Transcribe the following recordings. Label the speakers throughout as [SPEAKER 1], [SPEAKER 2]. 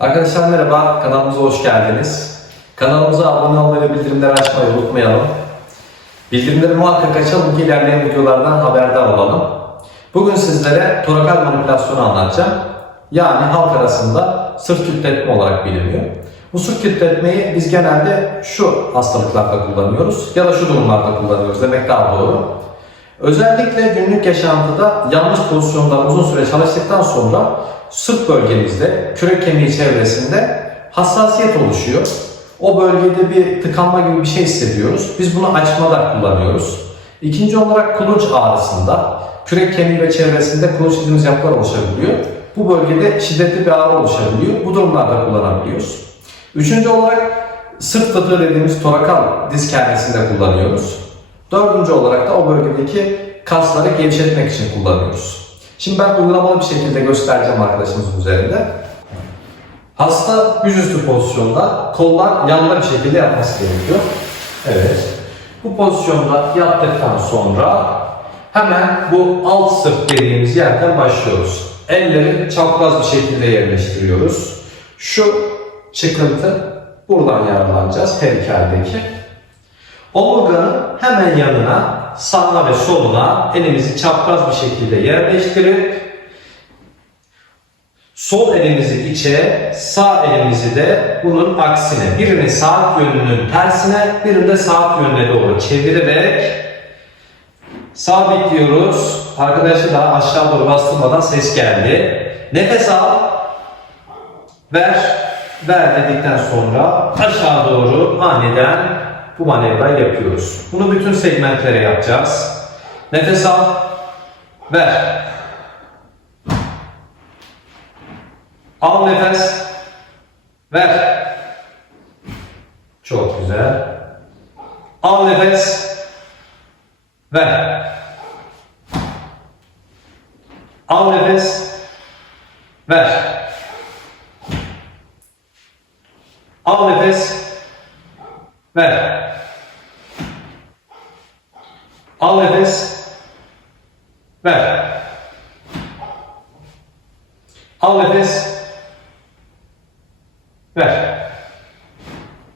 [SPEAKER 1] Arkadaşlar merhaba, kanalımıza hoş geldiniz. Kanalımıza abone olmayı ve bildirimleri açmayı unutmayalım. Bildirimleri muhakkak açalım ki ilerleyen videolardan haberdar olalım. Bugün sizlere torakal manipülasyonu anlatacağım. Yani halk arasında sırt kütletme olarak biliniyor. Bu sırt kütletmeyi biz genelde şu hastalıklarda kullanıyoruz ya da şu durumlarda kullanıyoruz demek daha doğru. Özellikle günlük yaşantıda yanlış pozisyonda uzun süre çalıştıktan sonra sırt bölgemizde, kürek kemiği çevresinde hassasiyet oluşuyor. O bölgede bir tıkanma gibi bir şey hissediyoruz. Biz bunu açmada kullanıyoruz. İkinci olarak kulunç ağrısında kürek kemiği ve çevresinde kulunç dediğimiz yapılar oluşabiliyor. Bu bölgede şiddetli bir ağrı oluşabiliyor. Bu durumlarda kullanabiliyoruz. Üçüncü olarak sırt fıtığı dediğimiz torakal diz kendisinde kullanıyoruz. Dördüncü olarak da o bölgedeki kasları gevşetmek için kullanıyoruz. Şimdi ben uygulamalı bir şekilde göstereceğim arkadaşımızın üzerinde. Hasta yüzüstü pozisyonda kollar yanına bir şekilde yatması gerekiyor. Evet. Bu pozisyonda yattıktan sonra hemen bu alt sırt dediğimiz yerden başlıyoruz. Elleri çapraz bir şekilde yerleştiriyoruz. Şu çıkıntı buradan yararlanacağız her iki eldeki. Omurganın hemen yanına sağına ve soluna elimizi çapraz bir şekilde yerleştirip sol elimizi içe, sağ elimizi de bunun aksine, birini saat yönünün tersine, birini de saat yönüne doğru çevirerek sabitliyoruz. Arkadaşı daha aşağı doğru bastırmadan ses geldi. Nefes al, ver, ver dedikten sonra aşağı doğru aniden bu manevrayı yapıyoruz. Bunu bütün segmentlere yapacağız. Nefes al, ver. Al nefes, ver. Çok güzel. Al nefes, ver. Al nefes, ver. Al nefes, ver. Al nefes, ver. Al nefes, ver.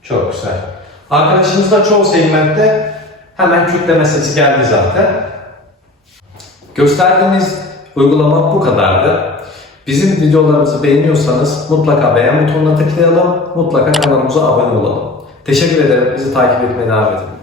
[SPEAKER 1] Çok güzel. Arkadaşımızda çoğu segmentte hemen kütleme sesi geldi zaten. Gösterdiğimiz uygulama bu kadardı. Bizim videolarımızı beğeniyorsanız mutlaka beğen butonuna tıklayalım, mutlaka kanalımıza abone olalım. Teşekkür ederim. Bizi takip etmeye devam edin.